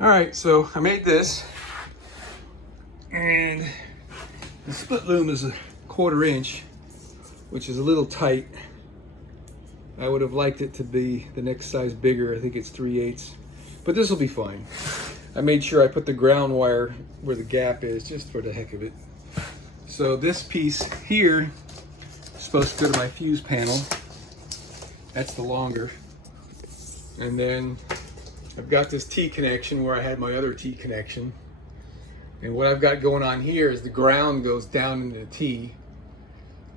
All right, so I made this, and the split loom is a 1/4 inch, which is a little tight. I would have liked it to be the next size bigger. I think it's 3/8, but this will be fine. I made sure I put the ground wire where the gap is, just for the heck of it. So this piece here is supposed to go to my fuse panel. That's the longer. And then I've got this T connection where I had my other T connection. And what I've got going on here is the ground goes down into the T,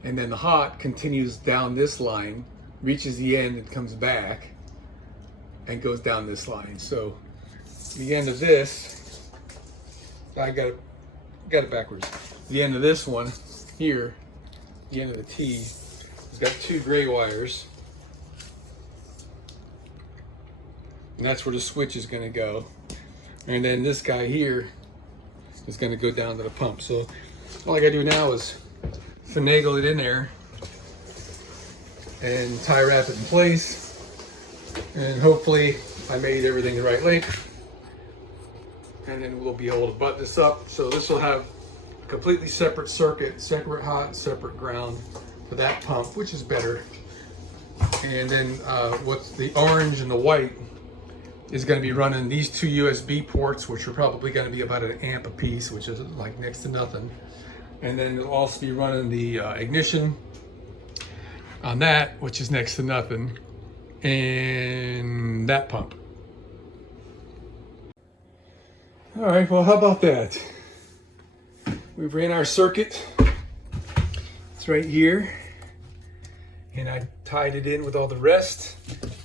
and then the hot continues down this line, reaches the end and comes back and goes down this line. So the end of this, I got it backwards. The end of this one here, the end of the T, has got 2 gray wires. And that's where the switch is going to go. And then this guy here is going to go down to the pump. So all I got to do now is finagle it in there and tie wrap it in place. And hopefully I made everything the right length. And then we'll be able to butt this up. So this will have a completely separate circuit, separate hot, separate ground for that pump, which is better. And then what's the orange and the white is going to be running these 2 USB ports, which are probably going to be about 1 amp a piece, which is like next to nothing. And then it'll also be running the ignition on that, which is next to nothing, and that pump. All right, well, how about that? We've ran our circuit. It's right here. And I tied it in with all the rest,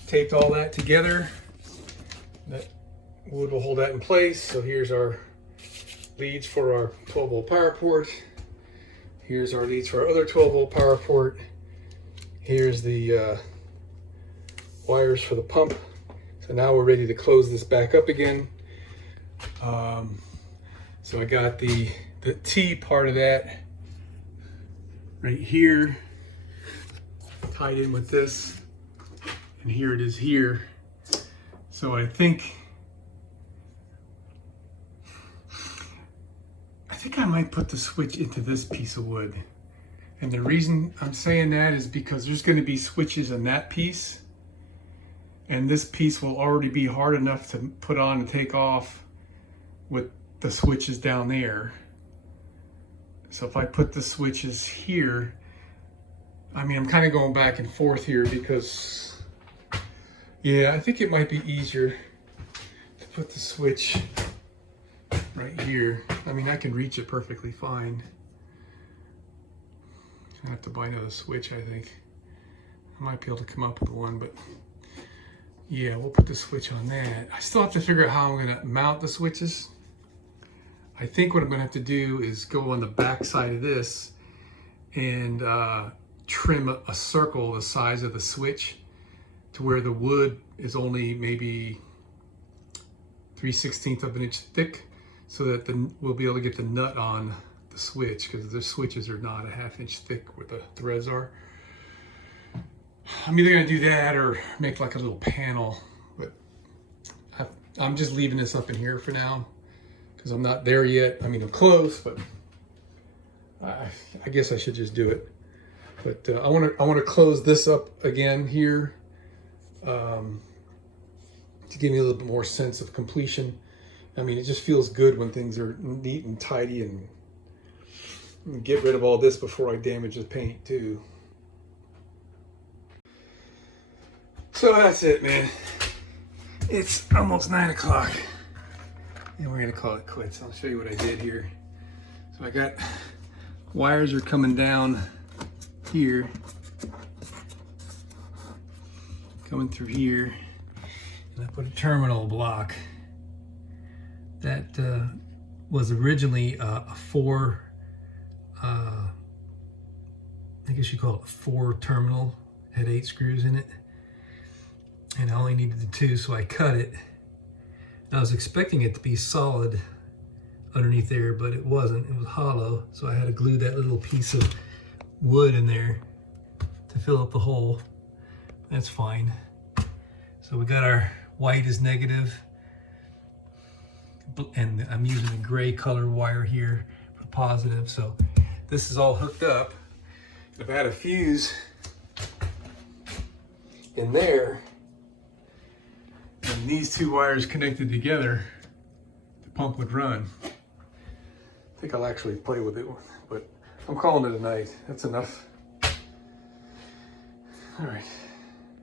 taped all that together. That wood will hold that in place. So here's our leads for our 12-volt power port. Here's our leads for our other 12-volt power port. Here's the wires for the pump. So now we're ready to close this back up again. So I got the T part of that right here, tied in with this, and here it is here. So I think I might put the switch into this piece of wood. And the reason I'm saying that is because there's going to be switches in that piece, and this piece will already be hard enough to put on and take off with the switches down there. So if I put the switches here, I mean, I'm kind of going back and forth here because, yeah, I think it might be easier to put the switch right here. I mean, I can reach it perfectly fine. I have to buy another switch, I think. I might be able to come up with one, but yeah, we'll put the switch on that. I still have to figure out how I'm gonna mount the switches. I think what I'm gonna have to do is go on the back side of this and trim a circle the size of the switch to where the wood is only maybe 3/16 of an inch thick, so that we'll be able to get the nut on the switch, because the switches are not 1/2 inch thick where the threads are. I'm either gonna do that or make like a little panel, but I'm just leaving this up in here for now because I'm not there yet. I mean, I'm close, but I guess I should just do it. But I want to close this up again here to give me a little bit more sense of completion. I mean, it just feels good when things are neat and tidy, and get rid of all this before I damage the paint too. So that's it, man. It's almost 9 o'clock and we're gonna call it quits. I'll show you what I did here. So I got wires are coming down here, coming through here, and I put a terminal block that was originally a 4, I guess you call it a 4 terminal, had 8 screws in it, and I only needed the 2, so I cut it. And I was expecting it to be solid underneath there, but it wasn't. It was hollow, so I had to glue that little piece of wood in there to fill up the hole. That's fine. So we got our white is negative, and I'm using a gray color wire here for positive. So this is all hooked up. If I had a fuse in there, and these two wires connected together, the pump would run. I think I'll actually play with it, but I'm calling it a night. That's enough. All right.